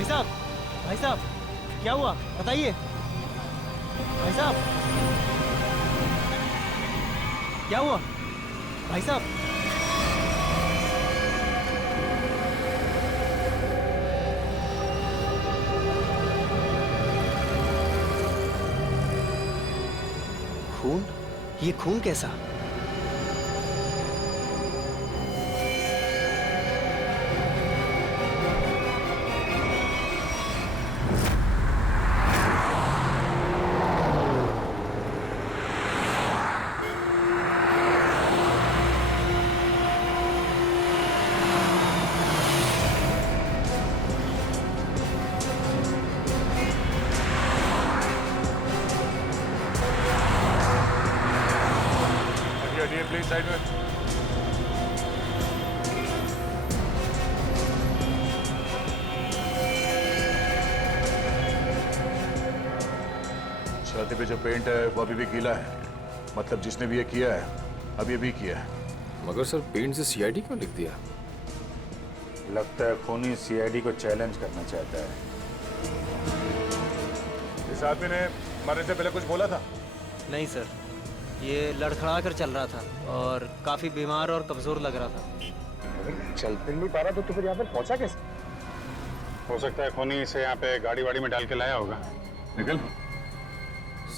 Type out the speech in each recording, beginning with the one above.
भाई साहब, भाई साहब, क्या हुआ बताइए। भाई साहब, क्या हुआ भाई साहब। खून? ये खून कैसा? प्लीज साइड में। छाती पे जो पेंट है वो अभी भी गीला है, मतलब जिसने भी ये किया है अभी भी किया है। मगर सर पेंट से सीआईडी क्यों लिख दिया? लगता है खूनी सीआईडी को चैलेंज करना चाहता है। इस आदमी ने मरने से पहले कुछ बोला था? नहीं सर, ये लड़खड़ा कर चल रहा था और काफी बीमार और कमजोर लग रहा था। चल फिर नहीं पा रहा तो फिर यहाँ पे पहुंचा कैसे? हो सकता है खूनी इसे यहाँ पे गाड़ी वाड़ी में डाल के लाया होगा। निकल।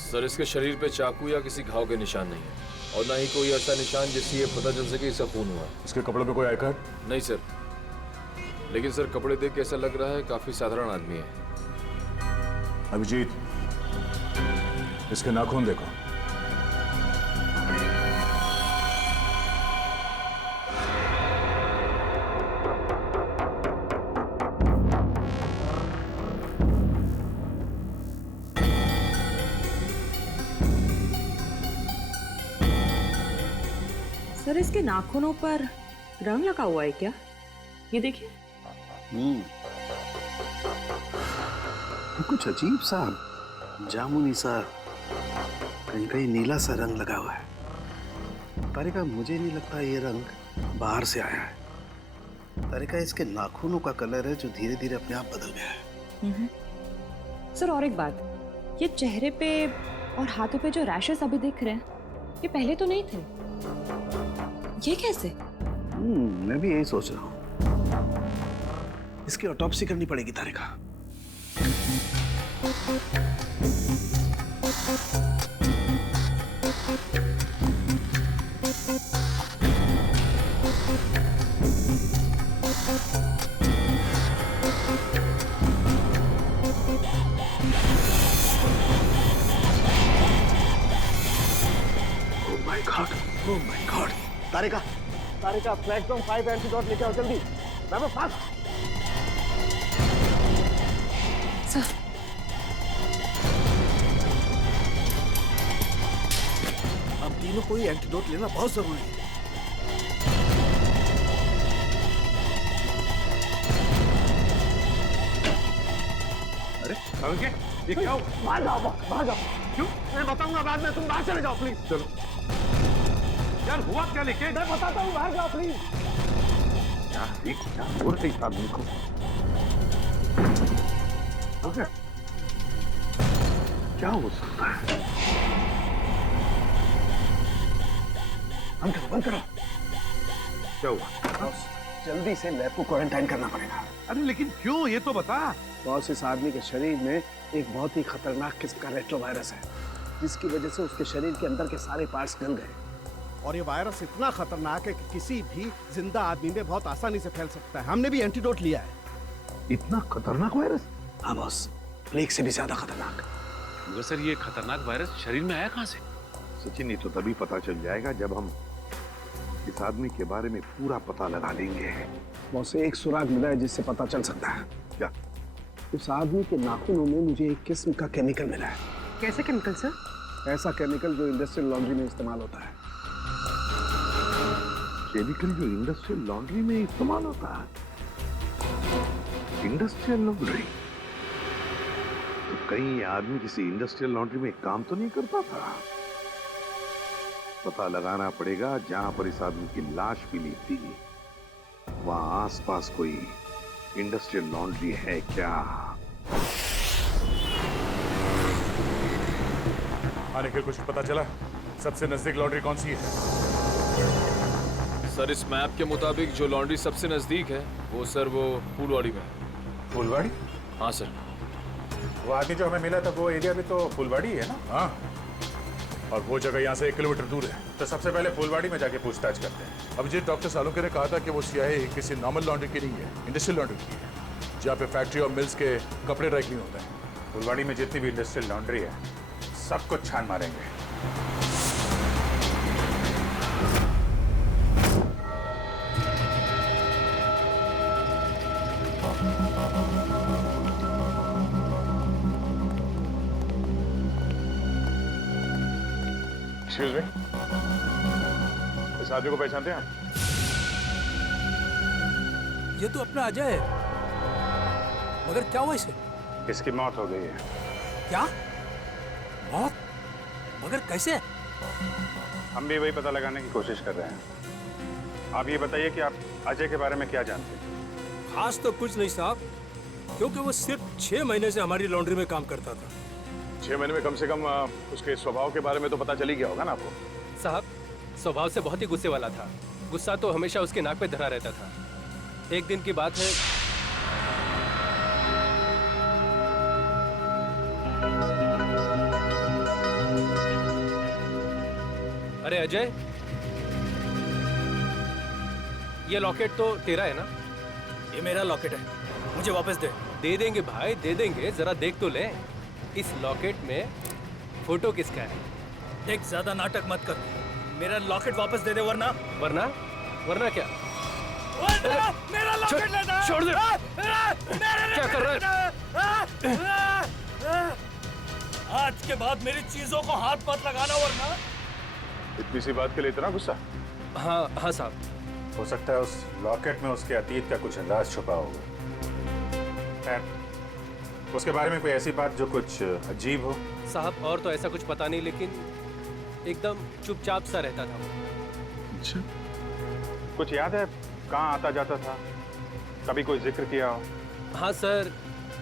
सर इसके शरीर पे चाकू या किसी घाव के निशान नहीं है और ना ही कोई ऐसा निशान जिससे ये पता चल सके इसका खून हुआ। इसके कपड़ों पे कोई आई कार्ड? नहीं सर, लेकिन सर कपड़े देख के ऐसा लग रहा है काफी साधारण आदमी है। अभिजीत, इसके नाखून देखो। सर इसके नाखूनों पर रंग लगा हुआ है क्या? ये देखिए। कुछ अजीब सा जामुनी सा, कहीं कहीं नीला सा रंग लगा हुआ है। तारिका, मुझे नहीं लगता ये रंग बाहर से आया है। तारिका, इसके नाखूनों का कलर है जो धीरे धीरे अपने आप बदल गया है। सर और एक बात, ये चेहरे पे और हाथों पे जो रैशेस अभी दिख रहे हैं, ये पहले तो नहीं थे। ये कैसे? मैं भी यही सोच रहा हूँ। इसकी ऑटोप्सी करनी पड़ेगी Tarika. Oh my god. Tarika, Tarika, platform 5 antidote लेके आओ जल्दी। बाबा फास्ट। सर हम तीनों को ही एंटीडोट लेना बहुत जरूरी है। अरे ये क्या? बाहर जाओ। क्यों? मैं बताऊंगा बाद में, तुम बाहर चले जाओ प्लीज। चलो यार, हुआ क्या? लेके मैं बताता हूँ, बाहर जाओ प्लीज। क्या हो रही इस आदमी को? ओके, क्या हो सकता है? बंद करो। क्या हुआ? जल्दी से लैब को क्वारंटाइन करना पड़ेगा। अरे लेकिन क्यों, ये तो बता। बॉस, इस आदमी के शरीर में एक बहुत ही खतरनाक किस्म का रेट्रोवायरस है, जिसकी वजह से उसके शरीर के अंदर के सारे पार्ट्स गल गए। और ये वायरस इतना खतरनाक है कि किसी भी जिंदा आदमी में बहुत आसानी से फैल सकता है। हमने भी एंटीडोट लिया है। इतना खतरनाक वायरस? हाँ बॉस, प्लेग से भी ज्यादा खतरनाक। मगर सर ये खतरनाक वायरस शरीर में आया कहाँ से? सचिन, ये तो तभी पता चल जाएगा जब हम इस आदमी के बारे में पूरा पता लगा लेंगे। बॉस, एक सुराग मिला है जिससे पता चल सकता है। क्या? उस आदमी के नाखूनों में मुझे एक किस्म का केमिकल मिला है। कैसे केमिकल सर? ऐसा केमिकल जो इंडस्ट्रियल लॉन्ड्री में इस्तेमाल होता है। केमिकल जो इंडस्ट्रियल लॉन्ड्री में इस्तेमाल होता है? Industrial laundry? तो कहीं ये आदमी किसी इंडस्ट्रियल लॉन्ड्री में काम तो नहीं करता था? पता लगाना पड़ेगा जहां पर इस आदमी की लाश मिली थी, वहां आसपास कोई इंडस्ट्रियल लॉन्ड्री है क्या? हाँ निखिल, कुछ पता चला? सबसे नजदीक लॉन्ड्री कौन सी है? सर इस मैप के मुताबिक जो लॉन्ड्री सबसे नजदीक है वो फूलवाड़ी में है। फुलवाड़ी? हाँ सर। वो आदमी जो हमें मिला था वो एरिया भी तो फुलवाड़ी है ना? हाँ। और वो जगह यहाँ से 1 किलोमीटर दूर है, तो सबसे पहले फुलवाड़ी में जाके पूछताछ करते हैं। अब जी डॉक्टर सालुंके ने कहा था कि वो सियाही किसी नॉर्मल लॉन्ड्री की नहीं है, इंडस्ट्रियल लॉन्ड्री की है, जहाँ पे फैक्ट्री और मिल्स के कपड़े ड्राई क्लीन होता है। फुलवाड़ी में जितनी भी इंडस्ट्रियल लॉन्ड्री है सब कुछ छान मारेंगे। एक्सक्यूज मी, इस आदमी को पहचानते हैं आप? ये तो अपना अजय है, मगर क्या हुआ इसे? इसकी मौत हो गई है। क्या मौत? मगर कैसे? हम भी वही पता लगाने की कोशिश कर रहे हैं। आप ये बताइए कि आप अजय के बारे में क्या जानते हैं? खास तो कुछ नहीं साहब, क्योंकि वो सिर्फ 6 महीने से हमारी लॉन्ड्री में काम करता था। 6 महीने में कम से कम उसके स्वभाव के बारे में तो पता चल ही गया होगा ना आपको? साहब स्वभाव से बहुत ही गुस्से वाला था। गुस्सा तो हमेशा उसके नाक पे धरा रहता था। एक दिन की बात है, अरे अजय, ये लॉकेट तो तेरा है ना? ये मेरा लॉकेट है, मुझे वापस दे। दे देंगे भाई, दे देंगे, जरा देख तो ले। इस लॉकेट में फोटो किसका है? देख, ज्यादा नाटक मत कर, मेरा लॉकेट वापस दे दे, वरना वरना क्या? मेरा लॉकेट लेना! छोड़ दे! क्या कर रहा है? आज के बाद मेरी चीजों को हाथ मत लगाना, वरना। इतनी सी बात के लिए इतना गुस्सा? हाँ साहब। हो सकता है उस लॉकेट में उसके अतीत का कुछ राज छुपा होगा। खैर, उसके बारे में कोई ऐसी बात जो कुछ अजीब हो? साहब और तो ऐसा कुछ पता नहीं, लेकिन एकदम चुपचाप सा रहता था वो। अच्छा, कुछ याद है कहाँ आता जाता था? कभी कोई जिक्र किया हो? हाँ सर,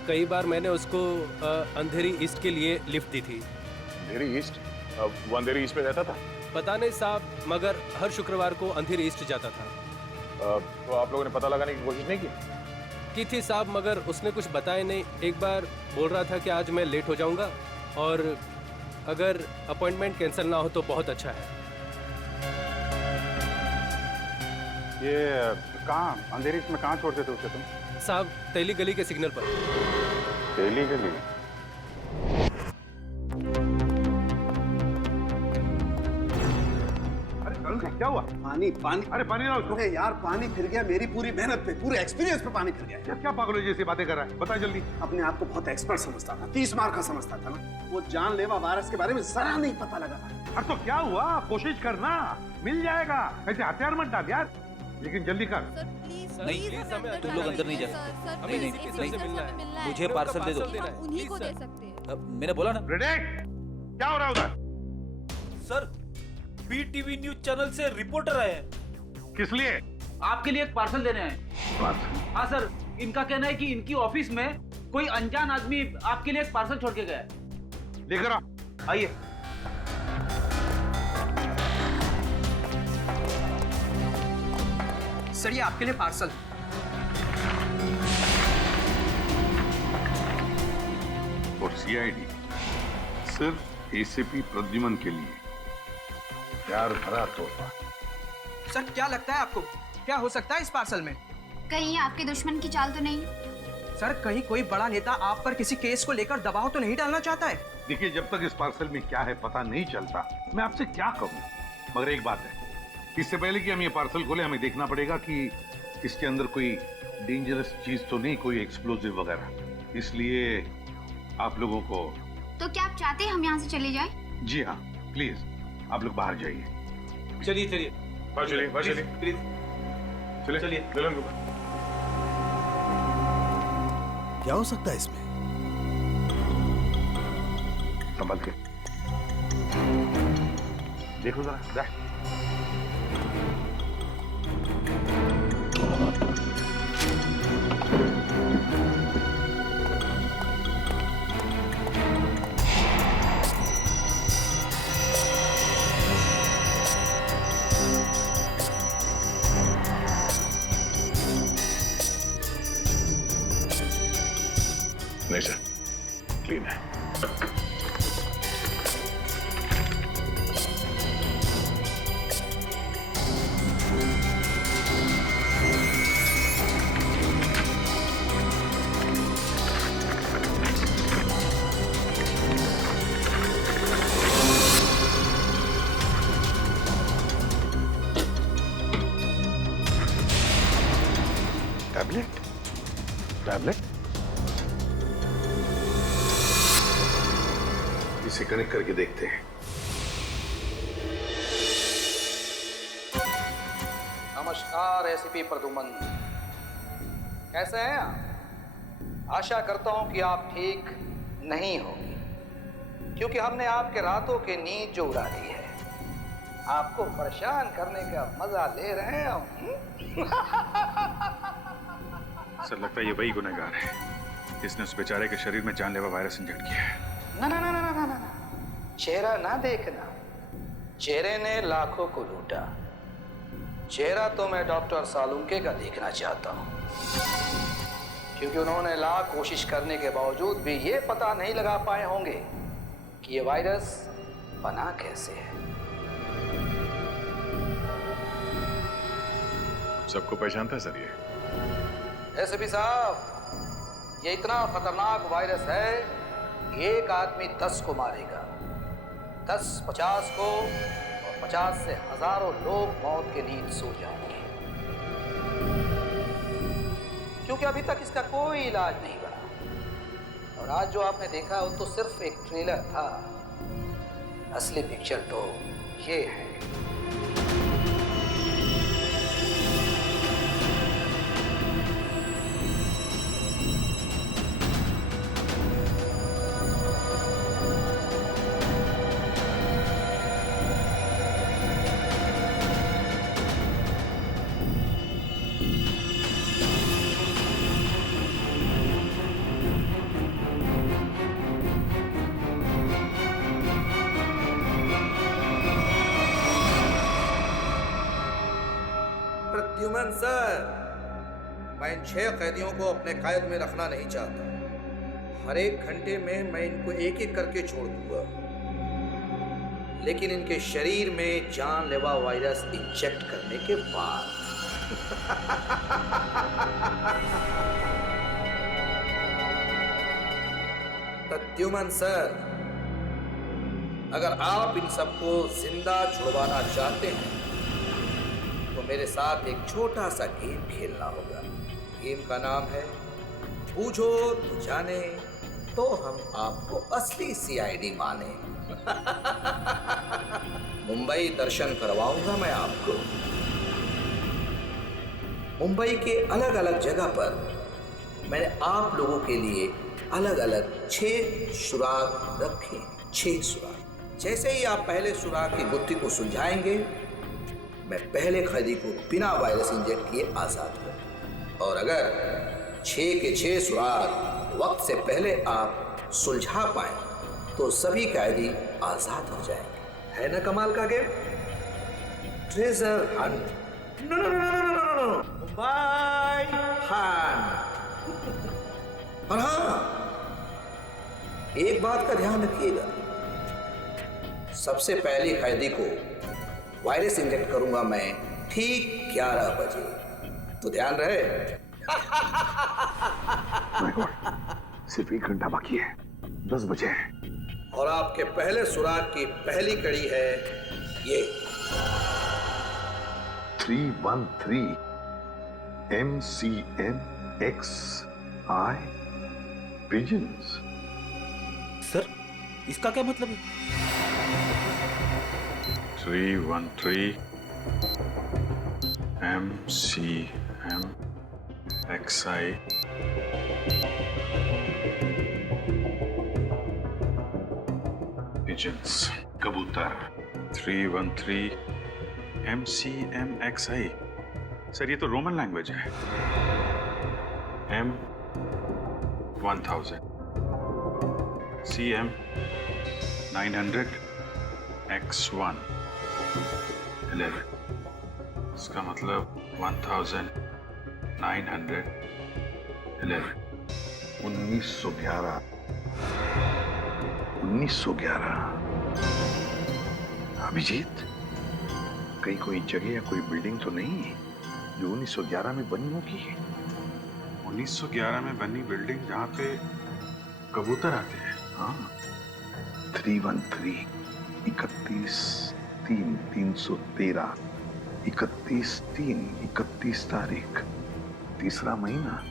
कई बार मैंने उसको अंधेरी ईस्ट के लिए लिफ्ट दी थी। अंधेरी ईस्ट? वो अंधेरी ईस्ट में रहता था? पता नहीं साहब, मगर हर शुक्रवार को अंधेरी ईस्ट जाता था। तो आप लोगों ने पता लगाने की कोशिश नहीं की थी साहब, मगर उसने कुछ बताया नहीं। एक बार बोल रहा था कि आज मैं लेट हो जाऊंगा और अगर अपॉइंटमेंट कैंसिल ना हो तो बहुत अच्छा है। ये कहाँ अंधेरी ईस्ट में कहाँ छोड़ते थे उसे तुम? साहब तेली गली के सिग्नल पर। तेली गली? क्या हुआ? पानी पानी। अरे पानी लाओ उसको। अरे यार, पानी फिर गया मेरी पूरी मेहनत पे, पूरे एक्सपीरियंस पे पानी फिर गया। क्या पागलों जैसी बातें कर रहा है? बता जल्दी। अपने आप को बहुत एक्सपर्ट समझता था, 30 मार का समझता था ना। वो जानलेवा वायरस के बारे में जरा नहीं पता लगा। अरे तो क्या हुआ? कोशिश करना, मिल जाएगा। ऐसे हथियार मत डाल यार, लेकिन जल्दी कर। तुम लोग अंदर नहीं जा सकते। नहीं, मुझे पार्सल दे दो। उन्हीं को दे सकते हैं। मैंने बोला ना। क्या हो रहा है उधर? सर, बीटीवी न्यूज चैनल से रिपोर्टर आए हैं। किस लिए? आपके लिए एक पार्सल देने हैं। हाँ सर, इनका कहना है कि इनकी ऑफिस में कोई अनजान आदमी आपके लिए एक पार्सल छोड़ के गया है। लेकर आ। आइए। सर, ये आपके लिए पार्सल। और सीआईडी सिर्फ एसीपी प्रद्युमन के लिए प्यार भरा तोहफा। सर, क्या लगता है आपको, क्या हो सकता है इस पार्सल में? कहीं आपके दुश्मन की चाल तो नहीं? सर, कहीं कोई बड़ा नेता आप पर किसी केस को लेकर दबाव तो नहीं डालना चाहता है? देखिए, जब तक इस पार्सल में क्या है पता नहीं चलता, मैं आपसे क्या कहूँ। मगर एक बात है, इससे पहले कि हम ये पार्सल खोले, हमें देखना पड़ेगा कि इसके अंदर कोई डेंजरस चीज तो नहीं, कोई एक्सप्लोजिव वगैरह। इसलिए आप लोगों को। तो क्या आप चाहते हैं हम यहाँ से चले जाएं? जी हाँ, प्लीज आप लोग बाहर जाइए। चलिए चलिए चलिए प्लीज चलिए। क्या हो सकता है इसमें? संभल के देखो जरा। सर क्लीन है। टैबलेट टैबलेट इसे कनेक्ट करके देखते हैं। नमस्कार एसीपी प्रदुमन, कैसे हैं आप? आशा करता हूं कि आप ठीक नहीं होंगे, क्योंकि हमने आपके रातों की नींद जो उड़ा दी है। आपको परेशान करने का मजा ले रहे हैं हम। सर लगता है ये वही गुनहगार है जिसने उस बेचारे के शरीर में जानलेवा वायरस इंजेक्ट किया है। ना ना ना ना ना ना ना, चेहरा ना देखना, चेहरे ने लाखों को लूटा। चेहरा तो मैं डॉक्टर सालुंके का देखना चाहता हूँ, क्योंकि उन्होंने लाख कोशिश करने के बावजूद भी ये पता नहीं लगा पाए होंगे कि ये वायरस बना कैसे है। सबको पहचानता है सर ये? एसपी साहब, ये इतना खतरनाक वायरस है कि एक आदमी 10 को मारेगा, 10 50 को, और 50 से हजारों लोग मौत के नींद सो जाएंगे, क्योंकि अभी तक इसका कोई इलाज नहीं बना। और आज जो आपने देखा वो तो सिर्फ एक ट्रेलर था, असली पिक्चर तो ये है। प्रद्युमन सर, मैं इन 6 कैदियों को अपने कैद में रखना नहीं चाहता। हर एक घंटे में मैं इनको एक एक करके छोड़ दूंगा, लेकिन इनके शरीर में जानलेवा वायरस इंजेक्ट करने के बाद। प्रद्युमन सर, अगर आप इन सबको जिंदा छुड़वाना चाहते हैं तो मेरे साथ एक छोटा सा गेम खेलना होगा। गेम का नाम है बूझो तो जाने, तो हम आपको असली सीआईडी माने। मुंबई दर्शन करवाऊंगा मैं आपको। मुंबई के अलग अलग जगह पर मैंने आप लोगों के लिए अलग अलग 6 सुराग रखे। 6 सुराग। जैसे ही आप पहले सुराग की गुत्थी को सुलझाएंगे, मैं पहले कैदी को बिना वायरस इंजेक्ट किए आजाद कर, और अगर 6 के 6 सुराग वक्त से पहले आप सुलझा पाए तो सभी कैदी आजाद हो जाएंगे। है ना कमाल का game? Treasure hunt. No no no no no no no, Mumbai hunt. और हाँ, एक बात का ध्यान रखिएगा, सबसे पहले कैदी को वायरस इंजेक्ट करूंगा मैं ठीक 11 बजे, तो ध्यान रहे। सिर्फ 1 घंटा बाकी है, 10 बजे है। और आपके पहले सुराग की पहली कड़ी है ये 313 MCMXI पिजन्स। सर, इसका क्या मतलब है? 313 MCMXI pigeons, कबूतर। 313 MCMXI। सर ये तो रोमन लैंग्वेज है। M1000 CM 900 X1 11। इसका मतलब 1911। 1911 1911 अभिजीत, कहीं कोई जगह या कोई बिल्डिंग तो नहीं है जो 1911 में बनी होगी? 1911 में बनी बिल्डिंग जहाँ पे कबूतर आते हैं। हाँ, 313 31/3/313 31/3 31 तारीख, तीसरा महीना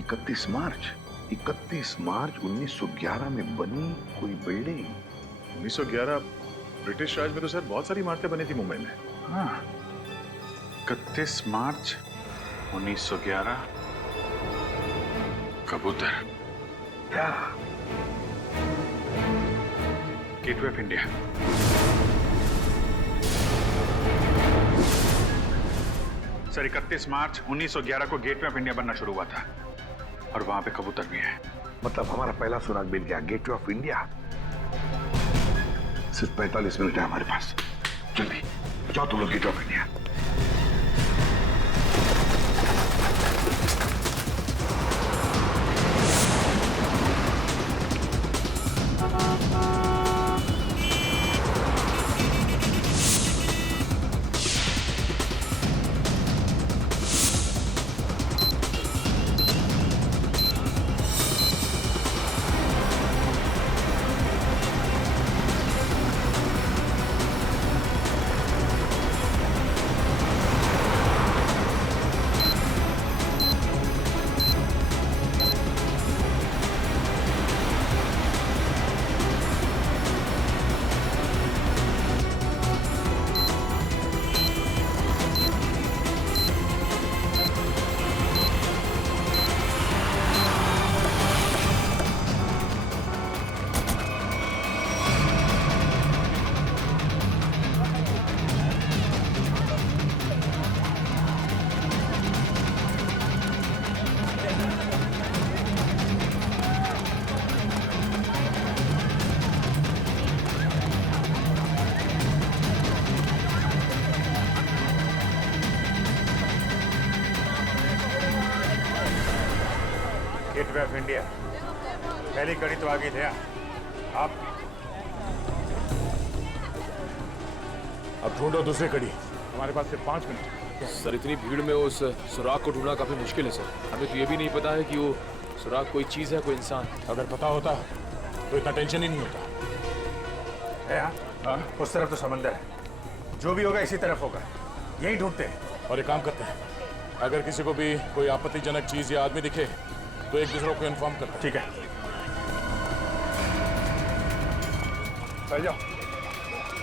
31 मार्च 1911 में बनी कोई बिल्डिंग। 1911 ब्रिटिश राज में तो सर बहुत सारी इमारतें बनी थी मुंबई में। हाँ, 31 मार्च 1911 कबूतर। क्या? Gateway of India. सर 31 मार्च 1911 को गेटवे ऑफ इंडिया बनना शुरू हुआ था और वहां पे कबूतर भी है। मतलब हमारा पहला सुराग मिल गया, गेटवे ऑफ इंडिया। सिर्फ 45 मिनट है हमारे पास, जल्दी जाओ तुम लोग gateway of India. Gateway of India, पहली कड़ी तो आ गई थे आप। अब ढूंढो दूसरी कड़ी, हमारे पास सिर्फ 5 मिनट। सर इतनी भीड़ में उस सुराग को ढूंढना काफी मुश्किल है सर। हमें तो ये भी नहीं पता है कि वो सुराग कोई चीज है, कोई इंसान। अगर पता होता तो इतना टेंशन ही नहीं होता है। हाँ, उस तरफ तो समंदर है, जो भी होगा इसी तरफ होगा, यही ढूंढते हैं। और एक काम करते हैं, अगर किसी को भी कोई आपत्तिजनक चीज या आदमी दिखे तो एक दूसरे को इन्फॉर्म करते हैं। ठीक है, चल जाओ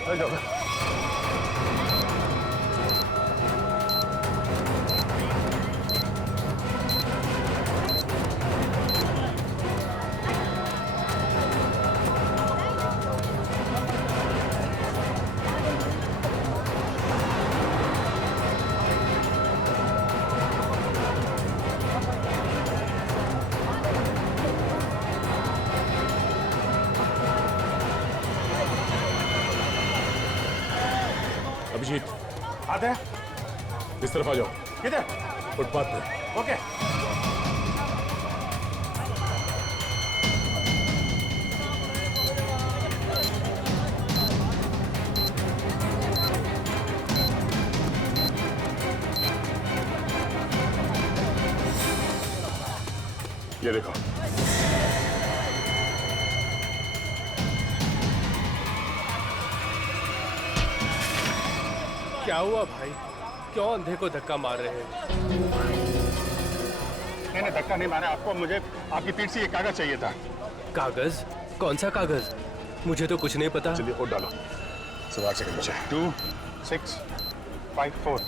चल जाओ। अभिजीत, आते हैं, इस तरफ आ जाओ। किधर? फुटपाथ पे। ओके। ये देखो, क्या हुआ भाई? क्यों अंधे को धक्का मार रहे हैं? मैंने धक्का नहीं मारा आपको, मुझे आपकी पीठ से ये कागज चाहिए था। कागज? कौन सा कागज? मुझे तो कुछ नहीं पता। चलिए वोट डालो। सवाल से नीचे 2 6 5 4।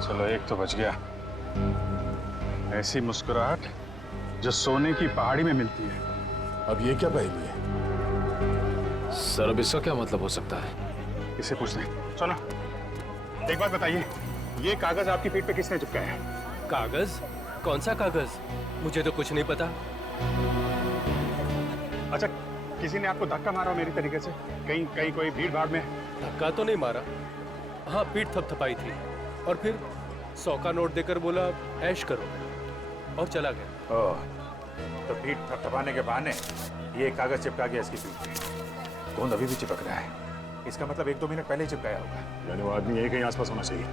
चलो एक तो बच गया। ऐसी मुस्कुराहट जो सोने की पहाड़ी में मिलती है। अब ये क्या पहेली है? सर अब इसका क्या मतलब हो सकता है? इसे पूछते हैं। सुनो, एक बात बताइए, ये कागज आपकी पीठ पे किसने चिपकाया है? कागज? कौन सा कागज? मुझे तो कुछ नहीं पता। अच्छा, किसी ने आपको धक्का मारा मेरी तरीके से? कहीं कहीं कोई भीड़ भाड़ में? धक्का तो नहीं मारा, हाँ पीठ थपथपाई थी और फिर 100 का नोट देकर बोला ऐश करो और चला गया। ओह, तो पीठ थपथपाने के बहाने ये कागज चिपका गया इसकी पीठ पे। गोंद अभी भी चिपक रहा है, इसका मतलब 1-2 मिनट पहले ही चिपकाया होगा। यानी वो आदमी यही कहीं आसपास होना चाहिए।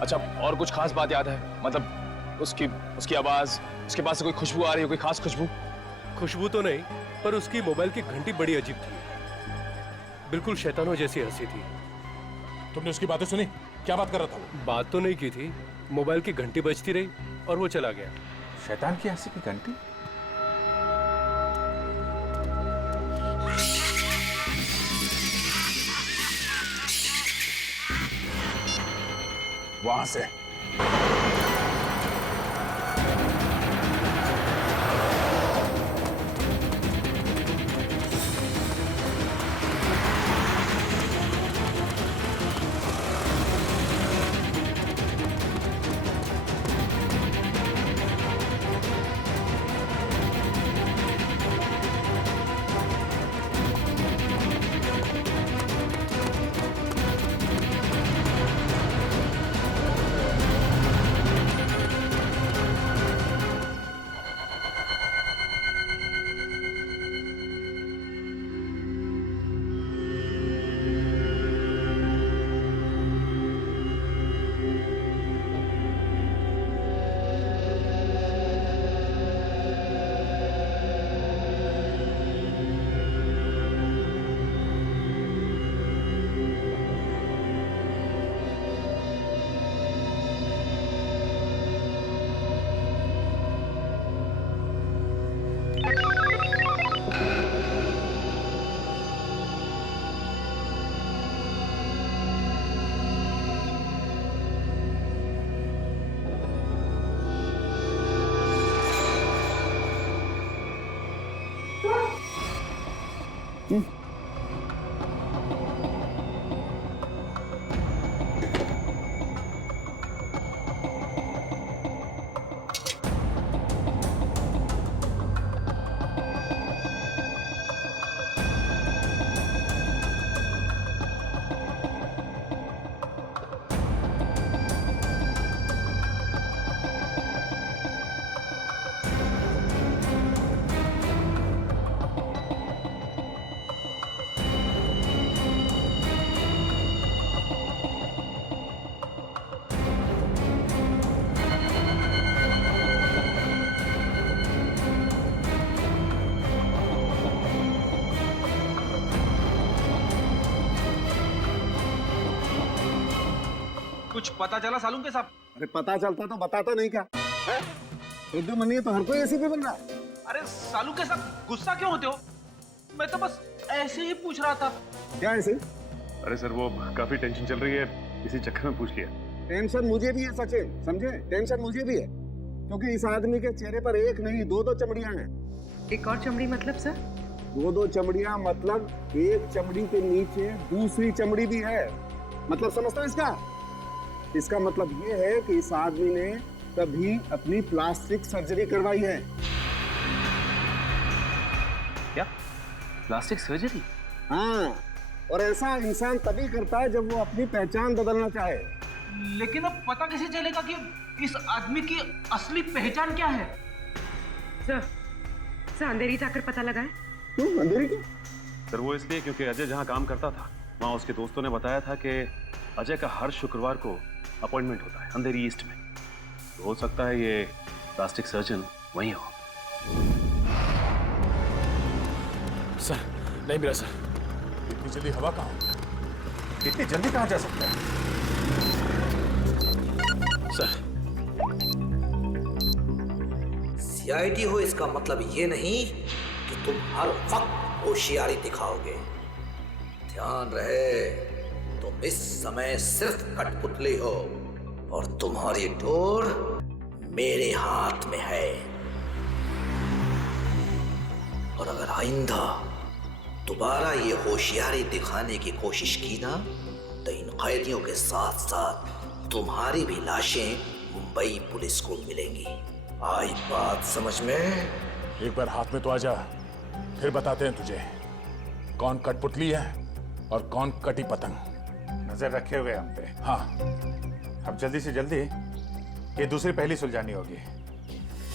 अच्छा, और कुछ खास बात याद है? मतलब उसकी आवाज, उसके पास से कोई खुशबू आ रही है, कोई खास खुशबू? खुशबू तो नहीं, पर उसकी मोबाइल की घंटी बड़ी अजीब थी, बिल्कुल शैतानों जैसी हंसी थी। तुमने उसकी बातें सुनी? क्या बात कर रहा था वो? बात तो नहीं की थी, मोबाइल की घंटी बजती रही और वो चला गया। शैतान की हंसी की घंटी? वहां से कुछ पता चला सालून के साहब? अरे पता चलता तो बताता नहीं क्या है? उर्दू मनी है तो हर कोई ऐसी भी बन रहा है। अरे सालू के साथ गुस्सा क्यों होते हो? मैं तो बस ऐसे ही पूछ रहा था। क्या ऐसे? अरे सर, वो काफी टेंशन चल रही है, इसी चक्कर में पूछ लिया। टेंशन मुझे भी है सचिन, समझे? टेंशन मुझे भी है, क्योंकि इस आदमी के चेहरे पर एक नहीं 2-2 चमड़ियां हैं। एक और चमड़ी मतलब सर? 2-2 चमड़ियां मतलब एक चमड़ी के नीचे दूसरी चमड़ी भी है। मतलब समझता है इसका? इसका मतलब ये है कि इस आदमी ने कभी अपनी प्लास्टिक सर्जरी करवाई है। क्या? Plastic surgery? हाँ, और ऐसा इंसान तभी करता है जब वो अपनी पहचान बदलना चाहे। लेकिन अब पता कैसे चलेगा कि इस आदमी की असली पहचान क्या है? सर अंधेरी जाकर पता लगाए। क्यों अंधेरी क्यों? सर वो इसलिए क्योंकि अजय जहाँ काम करता था वहाँ उसके दोस्तों ने बताया था कि अजय का हर शुक्रवार को अपॉइंटमेंट होता है अंधेरी ईस्ट में। तो हो सकता है ये प्लास्टिक सर्जन वहीं हो। सर नहीं मिला सर। इतनी जल्दी हवा कहाँ हो? इतनी जल्दी कहाँ जा सकता है? सर सीआईडी हो इसका मतलब ये नहीं कि तुम हर वक्त होशियारी दिखाओगे। ध्यान रहे, तुम इस समय सिर्फ कठपुतली हो और तुम्हारी डोर मेरे हाथ में है। आइंदा दोबारा ये होशियारी दिखाने की कोशिश की ना तो इन कैदियों के साथ साथ तुम्हारी भी लाशें मुंबई पुलिस को मिलेंगी। आई बात समझ में? एक बार हाथ में तो आ जा, फिर बताते हैं तुझे कौन कठपुतली है और कौन कटी पतंग। नजर रखे हुए हम पे। हाँ, अब जल्दी से जल्दी ये दूसरी पहली सुलझानी होगी।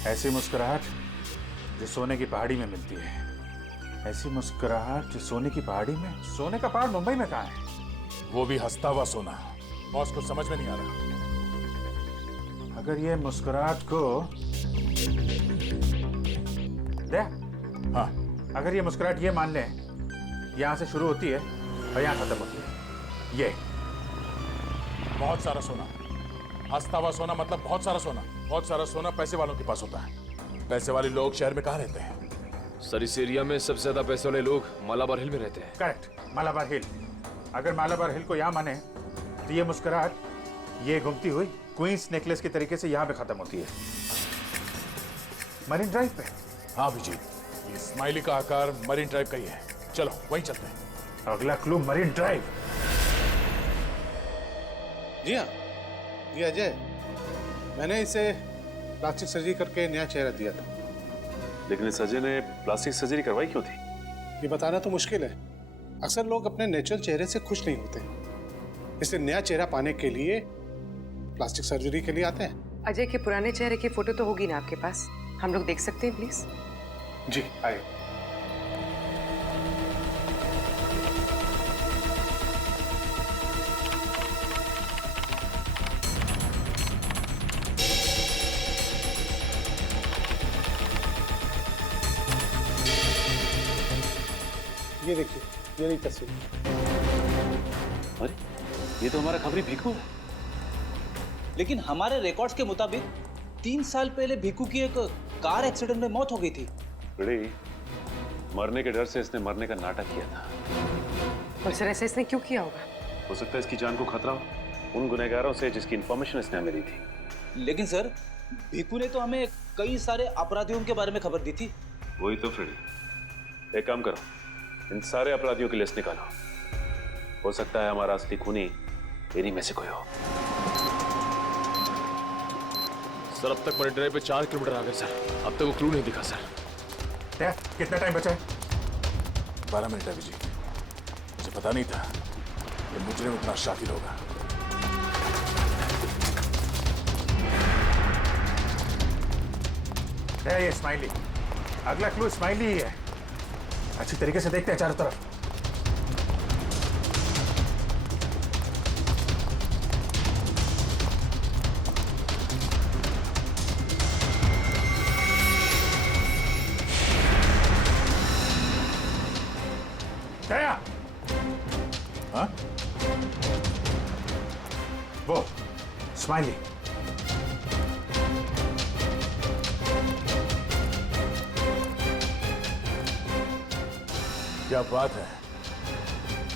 ऐसी मुस्कुराहट जो सोने की पहाड़ी में मिलती है। ऐसी मुस्कुराहट जो सोने की पहाड़ी में। सोने का पहाड़ मुंबई में कहाँ है? वो भी हंसता हुआ सोना। बॉस को समझ में नहीं आ रहा। अगर ये मुस्कुराहट को दे, हाँ, अगर ये मुस्कुराहट ये मान ले यहाँ से शुरू होती है और यहाँ खत्म होती है। ये बहुत सारा सोना, हंसता हुआ सोना मतलब बहुत सारा सोना। बहुत सारा सोना पैसे वालों के पास होता है। पैसे वाले लोग शहर में कहाँ रहते हैं? सर इस एरिया में सबसे ज्यादा पैसे वाले लोग मालाबार हिल में रहते हैं। करेक्ट, मालाबार हिल। अगर मालाबार हिल को यहाँ माने तो ये मुस्कुराहट ये घूमती हुई क्वींस नेकलेस के तरीके से यहाँ पे खत्म होती है, मरीन ड्राइव पे। हाँ अभिजीत, ये स्माइली का आकार मरीन ड्राइव का ही है। चलो वहीं चलते हैं। अगला क्लू मरीन ड्राइव। जी हाँ, ये अजय, मैंने इसे प्लास्टिक सर्जरी करके नया चेहरा दिया था। लेकिन इस अजय ने प्लास्टिक सर्जरी करवाई क्यों थी? ये बताना तो मुश्किल है। अक्सर लोग अपने नेचुरल चेहरे से खुश नहीं होते, इसलिए नया चेहरा पाने के लिए प्लास्टिक सर्जरी के लिए आते हैं। अजय के पुराने चेहरे की फोटो तो होगी ना आपके पास? हम लोग देख सकते हैं प्लीज? जी आइए। ये देखिए, ये रही तस्वीर। अरे ये तो हमारा खबरी भीखू है। लेकिन हमारे रिकॉर्ड्स के मुताबिक 3 साल पहले भीखू की एक कार एक्सीडेंट में मौत हो गई थी। बड़े मरने के डर से इसने मरने का नाटक किया था। और सर ऐसे इसने क्यों किया होगा? हो सकता है इसकी जान को खतरा हो उन गुनहगारों से जिसकी इंफॉर्मेशन इसने हमें दी थी। लेकिन सर भीखू ने तो हमें कई सारे अपराधियों के बारे में खबर दी थी। वही तो फ्रेडी, एक काम करो, इन सारे अपराधियों की लिस्ट निकालो। हो सकता है हमारा असली खूनी इन्हीं में से कोई हो। सर अब तक मरीन ड्राइव पे 4 किलोमीटर आ गए सर, अब तक वो क्लू नहीं दिखा सर। कितना टाइम बचा है? 12 मिनट है विजय। मुझे पता नहीं था कि मुजरिम इतना शातिर होगा। है ये स्माइली। अगला क्लू स्माइली ही है। अच्छी तरीके से देखते हैं चारों तरफ। दया, हाँ? वो स्माइली। क्या बात है,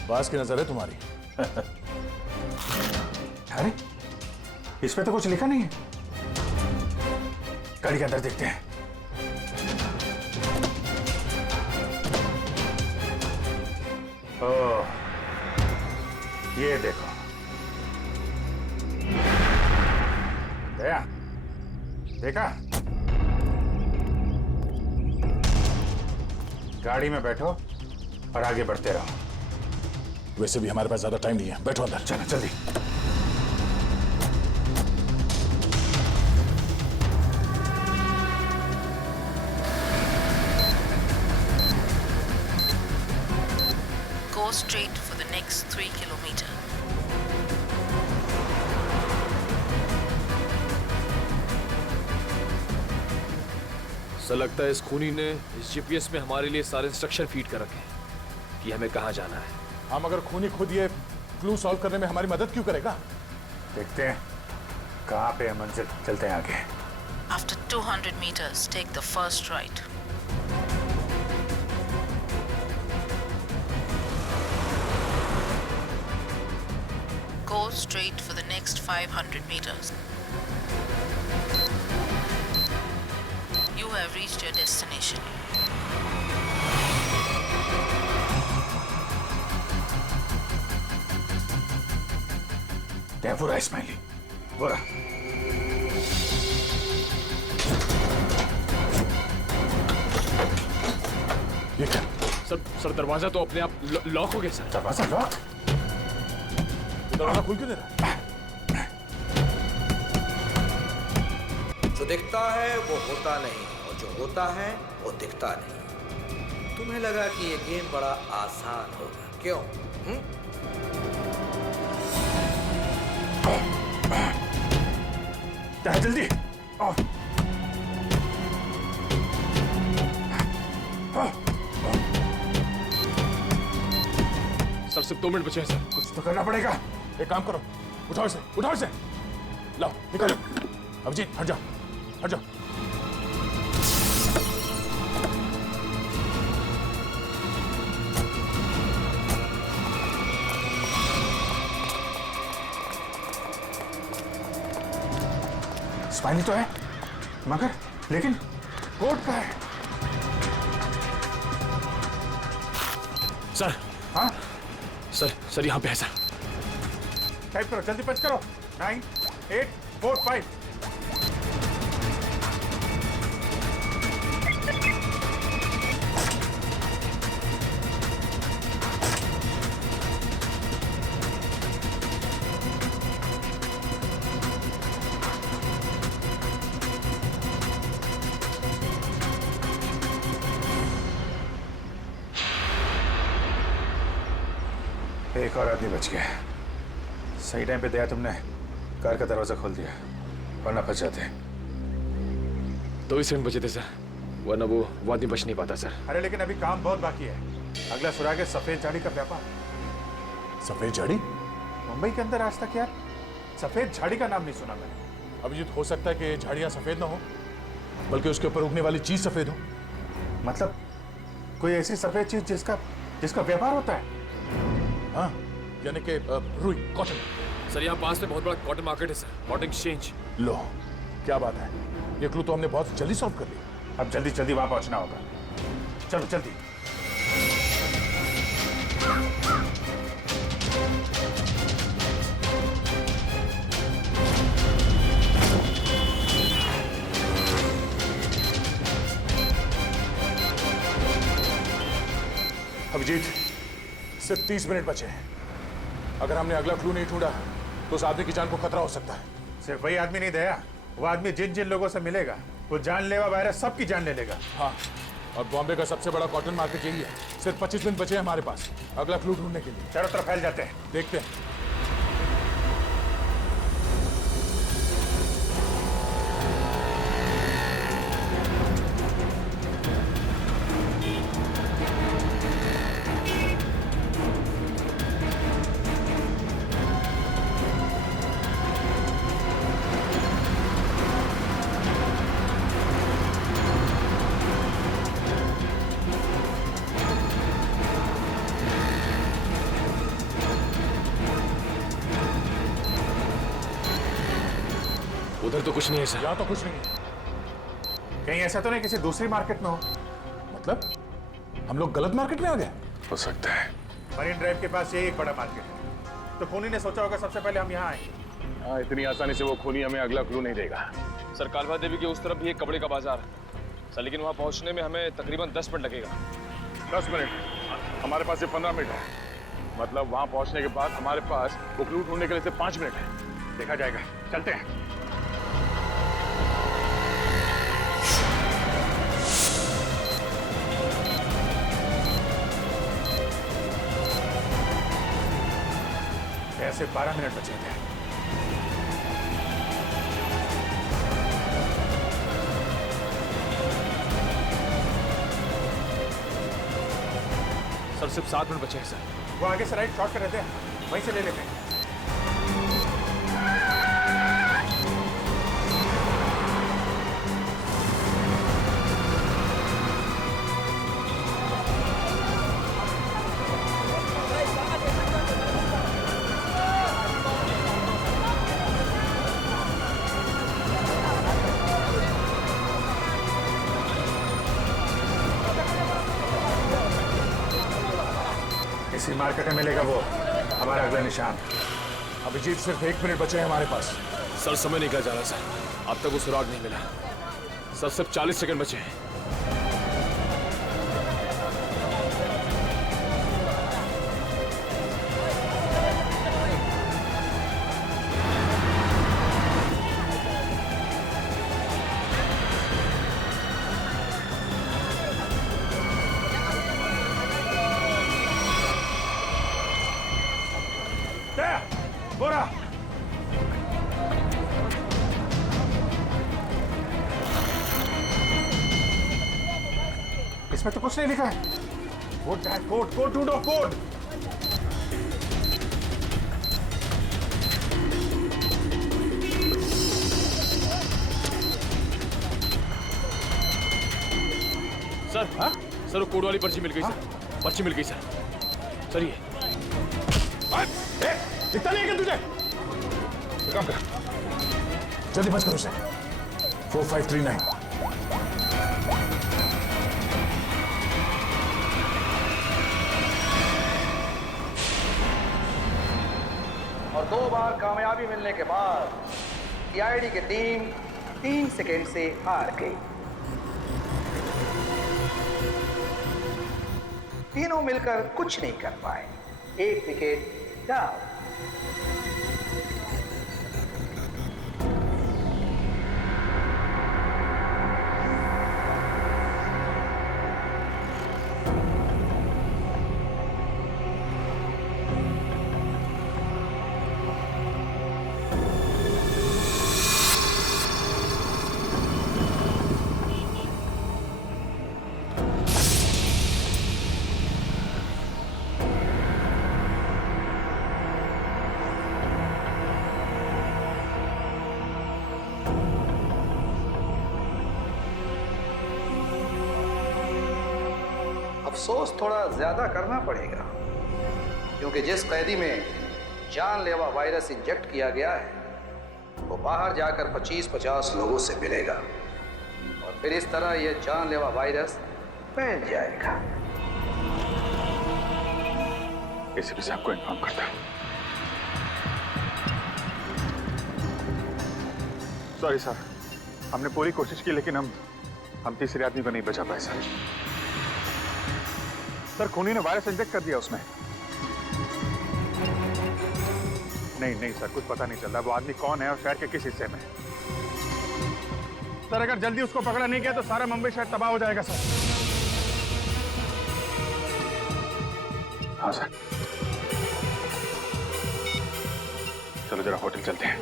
बास की नजर है तुम्हारी। अरे इस पे तो कुछ लिखा नहीं है। गाड़ी के अंदर देखते हैं। ओह, ये देखो। दया, देखा? गाड़ी में बैठो और आगे बढ़ते रहो। वैसे भी हमारे पास ज्यादा टाइम नहीं है, बैठो अंदर। चलो जल्दी। Go straight for the next 3 kilometers. Sir लगता है इस खूनी ने इस जीपीएस में हमारे लिए सारे इंस्ट्रक्शन फीड कर रखे हैं कि हमें कहाँ जाना है। हम अगर खूनी खुद ये क्लू सॉल्व करने में हमारी मदद क्यों करेगा? देखते हैं कहाँ पे है मंजिल। चलते हैं आगे। After 200 meters, take the first right. Go straight for the next 500 meters. You have reached your destination. क्या बुरा इस्माइली, बुरा। ये क्या? सर दरवाजा तो अपने आप लॉक हो गया सर। दरवाजा लॉक? दरवाजा खुल क्यों नहीं रहा? जो दिखता है वो होता नहीं, और जो होता है वो दिखता नहीं। तुम्हें लगा कि ये गेम बड़ा आसान होगा, क्यों? जल्दी। सर सिर्फ 2 मिनट बचे हैं सर। कुछ तो करना पड़ेगा। एक काम करो, उठाओ इसे, उठाओ इसे। लाओ, निकालो। अभिजीत, हट जाओ, हट जाओ। स्माइली तो है, मगर लेकिन कोट का है। सर। हाँ सर यहाँ पे है सर। टाइप करो, जल्दी पंच करो। 9, 8, 4, 5। एक और आदमी बच गया। सही टाइम पे दया तुमने कार का दरवाजा खोल दिया, वरना फंस जाते। 2 ही सेकंड बचे थे सर, वरना वो आदमी बच नहीं पाता सर। अरे लेकिन अभी काम बहुत बाकी है। अगला सुराग है सफेद झाड़ी का व्यापार। सफेद झाड़ी? मुंबई के अंदर आज तक यार सफेद झाड़ी का नाम नहीं सुना मैंने। अभिजीत, हो सकता है कि झाड़ियां सफेद ना हो, बल्कि उसके ऊपर उगने वाली चीज सफेद हो। मतलब कोई ऐसी सफेद चीज जिसका व्यापार होता है। हाँ, यानी कि रुई, कॉटन। सर यहाँ पास में बहुत बड़ा कॉटन मार्केट है सर, कॉटन एक्सचेंज। लो, क्या बात है। ये क्लू तो हमने बहुत जल्दी सॉल्व कर लिया। अब जल्दी जल्दी वहां पहुंचना होगा। चलो जल्दी। अभिजीत, सिर्फ 30 मिनट बचे हैं। अगर हमने अगला क्लू नहीं ढूंढा तो उस आदमी की जान को खतरा हो सकता है। सिर्फ वही आदमी नहीं दया, वो आदमी जिन जिन लोगों से मिलेगा वो जानलेवा वायरस सबकी जान ले लेगा। हाँ, और बॉम्बे का सबसे बड़ा कॉटन मार्केट यही है। सिर्फ 25 मिनट बचे हैं हमारे पास अगला क्लू ढूंढने के लिए। चारों तरफ फैल जाते हैं, देखते हैं। उधर तो कुछ नहीं है सर। यहाँ तो कुछ नहीं है। कहीं ऐसा तो नहीं किसी दूसरी मार्केट में हो? मतलब हम लोग गलत मार्केट में आ गए? हो सकता है। मरीन ड्राइव के पास यही एक बड़ा मार्केट है, तो खूनी ने सोचा होगा सबसे पहले हम यहाँ आएंगे। हाँ, इतनी आसानी से वो खूनी हमें अगला क्लू नहीं देगा। सर, कालवा देवी के उस तरफ भी एक कपड़े का बाजार है सर, लेकिन वहाँ पहुँचने में हमें तकरीबन 10 मिनट लगेगा। 10 मिनट? हमारे पास सिर्फ 15 मिनट है। मतलब वहाँ पहुँचने के बाद हमारे पास वो क्लू ढूंढने के लिए सिर्फ 5 मिनट है। देखा जाएगा, चलते हैं। ऐसे 12 मिनट बचे थे। सर सिर्फ 7 मिनट बचे हैं सर। वो आगे से राइट शॉर्ट कर रहते हैं, वहीं से ले लेते हैं। इसी मार्केट में मिलेगा वो हमारा अगला निशान। अभिजीत सिर्फ 1 मिनट बचे हैं हमारे पास। सर समय निकल जा रहा सर, अब तक वो सुराग नहीं मिला। सर सिर्फ 40 सेकंड बचे हैं। गोरा, इसमें तो कुछ नहीं लिखा है। कोड कोड कोड ढूंढो, कोड। सर हाँ सर वो कोड वाली पर्ची मिल गई सर, पर्ची मिल गई सर। सर ये इतना नहीं है तुझे, काम कर, जल्दी बच करो उसे। 4539। और 2 बार कामयाबी मिलने के बाद सीआईडी की टीम 3 सेकेंड से हार गई। तीनों मिलकर कुछ नहीं कर पाए, 1 विकेट डाउन। अफसोस थोड़ा ज्यादा करना पड़ेगा, क्योंकि जिस कैदी में जानलेवा वायरस इंजेक्ट किया गया है वो बाहर जाकर 25-50 लोगों से मिलेगा और फिर इस तरह यह जानलेवा वायरस फैल जाएगा। एसीपी साहब को इन्फॉर्म करता हूं। सॉरी सर, हमने पूरी कोशिश की लेकिन हम तीसरे आदमी को नहीं बचा पाए सर। सर खूनी ने वायरस इंजेक्ट कर दिया उसमें। नहीं सर, कुछ पता नहीं चल रहा वो आदमी कौन है और शहर के किस हिस्से में। सर अगर जल्दी उसको पकड़ा नहीं गया तो सारा मुंबई शहर तबाह हो जाएगा सर। हाँ सर, चलो जरा होटल चलते हैं।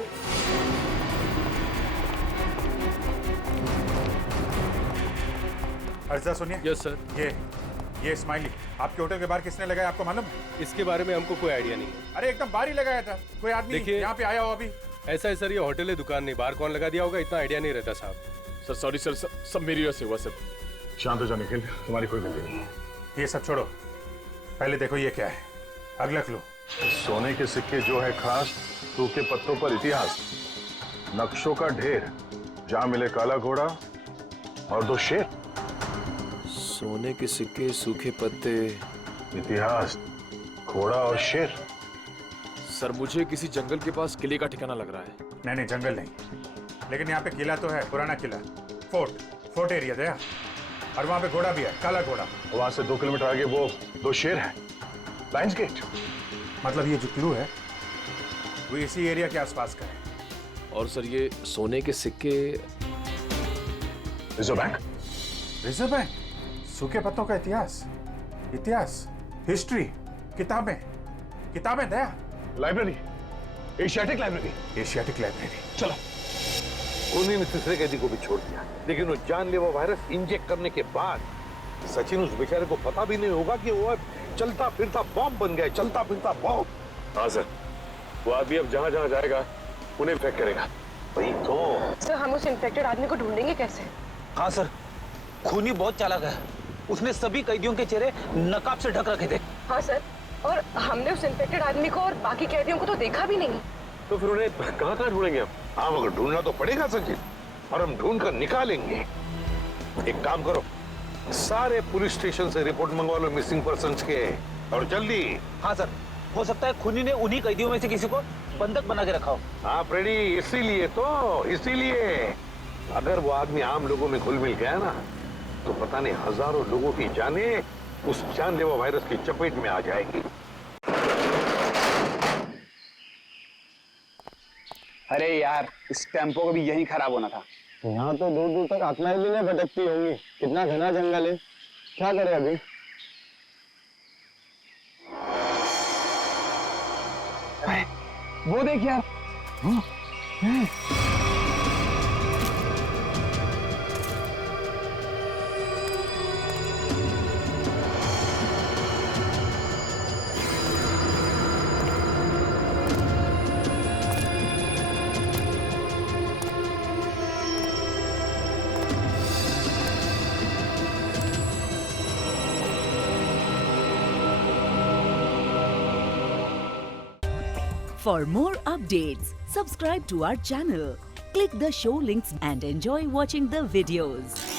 अर्जा सुनिए। Yes sir. ये स्माइली आपके होटल के बाहर किसने लगाया, आपको मालूम? इसके बारे में हमको कोई आइडिया नहीं। अरे एकदम बाहर ही लगाया था, कोई आदमी यहाँ पे आया हो अभी? ऐसा है सर, ये होटल है, दुकान नहीं, बाहर कौन लगा दिया होगा इतना आइडिया नहीं रहता साहब। सर सॉरी सर, सब मेरी वजह से हुआ सर। शांत हो जाओ निखिल, तुम्हारी कोई गलती नहीं है। ये सब छोड़ो, पहले देखो ये क्या है। अगला क्लू। सोने के सिक्के जो है खास, सूखे पत्तों पर इतिहास, नक्शों का ढेर, जहां मिले काला घोड़ा और 2 शेर। सोने के सिक्के, सूखे पत्ते, इतिहास, घोड़ा और शेर। सर मुझे किसी जंगल के पास किले का ठिकाना लग रहा है। नहीं जंगल नहीं, लेकिन यहाँ पे किला तो है, पुराना किला, फोर्ट एरिया दया, और वहाँ पे घोड़ा भी है, काला घोड़ा। वहां से 2 किलोमीटर आगे वो 2 शेर हैं, लाइन्स गेट। मतलब ये जो क्लू है वो इसी एरिया के आसपास का है। और सर ये सोने के सिक्के, रिजर्व बैंक। रिजर्व बैंक, सूखे पत्तों का इतिहास, हिस्ट्री, किताबें दया। Library, Asiatic library. चलो। खूनी ने तीसरे कैदी को भी छोड़ दिया, लेकिन वो जानलेवा वायरस इंजेक्ट करने के बाद सचिन उस बेचारे को पता भी नहीं होगा कि वो चलता फिरता बॉम्ब बन गया, चलता फिरता बॉम्ब। हाँ सर, वो आदमी अब जहाँ जहाँ जाएगा उन्हें इन्फेक्ट करेगा। वही तो सर, हम उस इन्फेक्टेड आदमी को ढूंढेंगे कैसे? हाँ सर, खूनी बहुत चालाक है, उसने सभी कैदियों के चेहरे नकाब से ढक रखे थे। हाँ सर, और हमने उस इन्फेक्टेड आदमी को और बाकी कैदियों को तो देखा भी नहीं। तो फिर उन्हें कहाँ ढूंढेंगे हम? हाँ मगर ढूंढना तो पड़ेगा सचिन, और हम ढूंढ कर निकालेंगे। एक काम करो, सारे पुलिस स्टेशन से रिपोर्ट मंगवा लो मिसिंग पर्सन्स के, और जल्दी। हाँ सर, हो सकता है खूनी ने उन्हीं कैदियों में से किसी को बंधक बना के रखा हो। हाँ फ्रेडी, इसीलिए अगर वो आदमी आम लोगों में घुल मिल गया ना तो पता नहीं हजारों लोगों की जानें उस जानलेवा वायरस की चपेट में आ जाएगी। अरे यार, इस टेम्पो का भी यही खराब होना था। यहाँ तो दूर दूर तक आत्माएं भी नहीं भटकती होंगी। कितना घना जंगल है, क्या करे अभी? वो देख यार। For more updates, subscribe to our channel, click the show links and enjoy watching the videos.